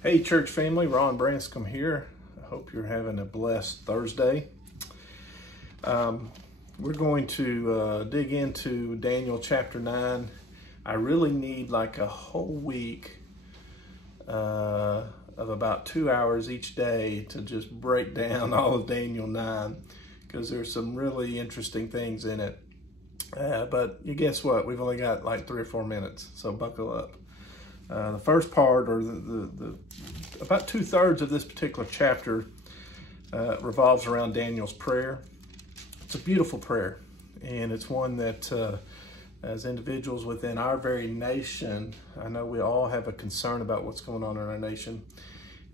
Hey church family, Ron Branscombe here. I hope you're having a blessed Thursday. We're going to dig into Daniel chapter 9. I really need like a whole week of about 2 hours each day to just break down all of Daniel 9 because there's some really interesting things in it. But you guess what? We've only got like 3 or 4 minutes, so buckle up. The first part, or about 2/3 of this particular chapter, revolves around Daniel's prayer. It's a beautiful prayer, and it's one that, as individuals within our very nation, I know we all have a concern about what's going on in our nation.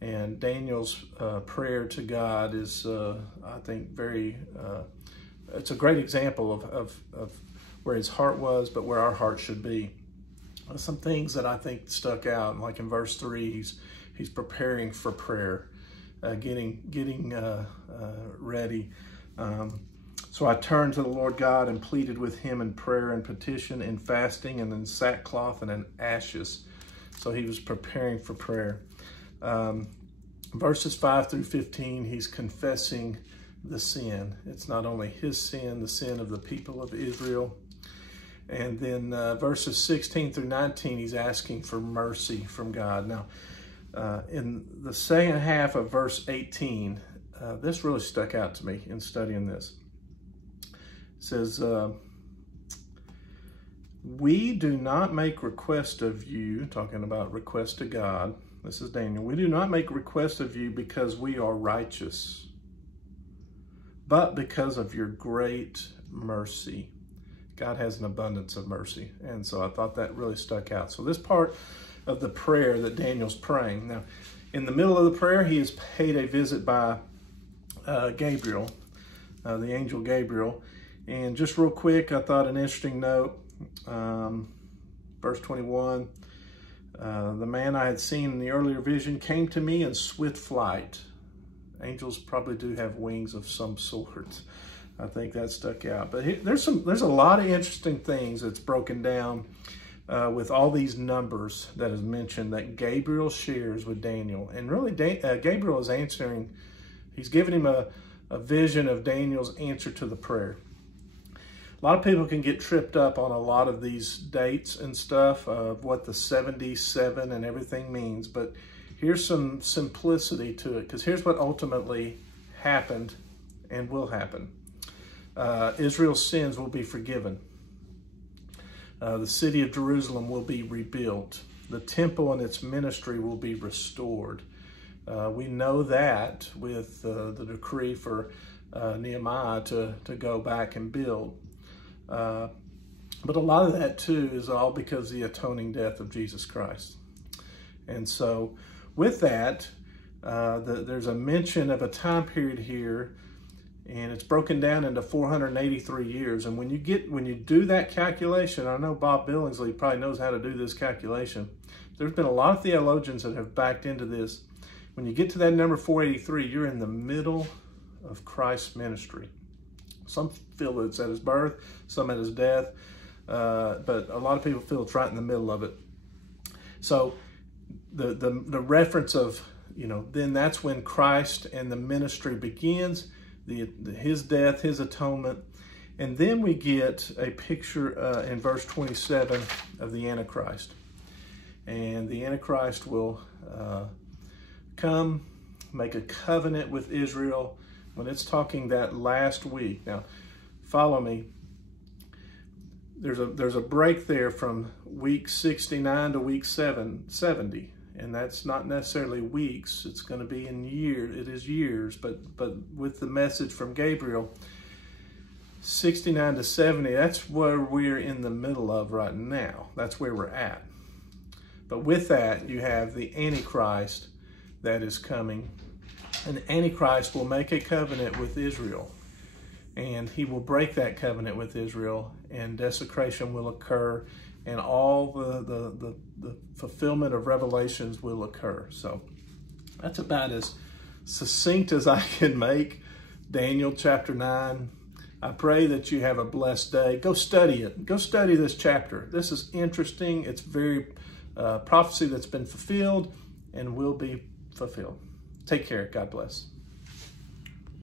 And Daniel's prayer to God is, I think, it's a great example of where his heart was, but where our heart should be. Some things that I think stuck out, like in verse 3, he's preparing for prayer, getting ready. So I turned to the Lord God and pleaded with him in prayer and petition, in fasting, and in sackcloth and in ashes. So he was preparing for prayer. Verses 5 through 15, he's confessing the sin. It's not only his sin, the sin of the people of Israel. And then verses 16 through 19, he's asking for mercy from God. Now, in the second half of verse 18, this really stuck out to me in studying this. It says, we do not make request of you, talking about request to God. This is Daniel. We do not make request of you because we are righteous, but because of your great mercy. God has an abundance of mercy. And so I thought that really stuck out. So this part of the prayer that Daniel's praying. Now, in the middle of the prayer, he is paid a visit by Gabriel, the angel Gabriel. And just real quick, I thought an interesting note, verse 21, the man I had seen in the earlier vision came to me in swift flight. Angels probably do have wings of some sort. I think that stuck out. But there's a lot of interesting things that's broken down with all these numbers that is mentioned that Gabriel shares with Daniel. And really, Gabriel is answering, he's giving him a vision of Daniel's answer to the prayer. A lot of people can get tripped up on a lot of these dates and stuff of what the 77 and everything means. But here's some simplicity to it, because here's what ultimately happened and will happen. Israel's sins will be forgiven. The city of Jerusalem will be rebuilt. The temple and its ministry will be restored. We know that with the decree for Nehemiah to go back and build. But a lot of that too is all because of the atoning death of Jesus Christ. And so with that, there's a mention of a time period here, and it's broken down into 483 years. And when you do that calculation, I know Bob Billingsley probably knows how to do this calculation. There's been a lot of theologians that have backed into this. When you get to that number 483, you're in the middle of Christ's ministry. Some feel it's at his birth, some at his death, but a lot of people feel it's right in the middle of it. So the reference of, then that's when Christ and the ministry begins. His death, his atonement. And then we get a picture in verse 27 of the Antichrist. And the Antichrist will come, make a covenant with Israel when it's talking that last week. Now, follow me. There's a break there from week 69 to week 70. And that's not necessarily weeks. It's going to be in years. It is years. But with the message from Gabriel, 69 to 70, that's where we're in the middle of right now. That's where we're at. But with that, you have the Antichrist that is coming. And the Antichrist will make a covenant with Israel. And he will break that covenant with Israel, and desecration will occur, and all the fulfillment of Revelations will occur. So that's about as succinct as I can make Daniel chapter 9. I pray that you have a blessed day. Go study it. Go study this chapter. This is interesting. It's very prophecy that's been fulfilled, and will be fulfilled. Take care. God bless.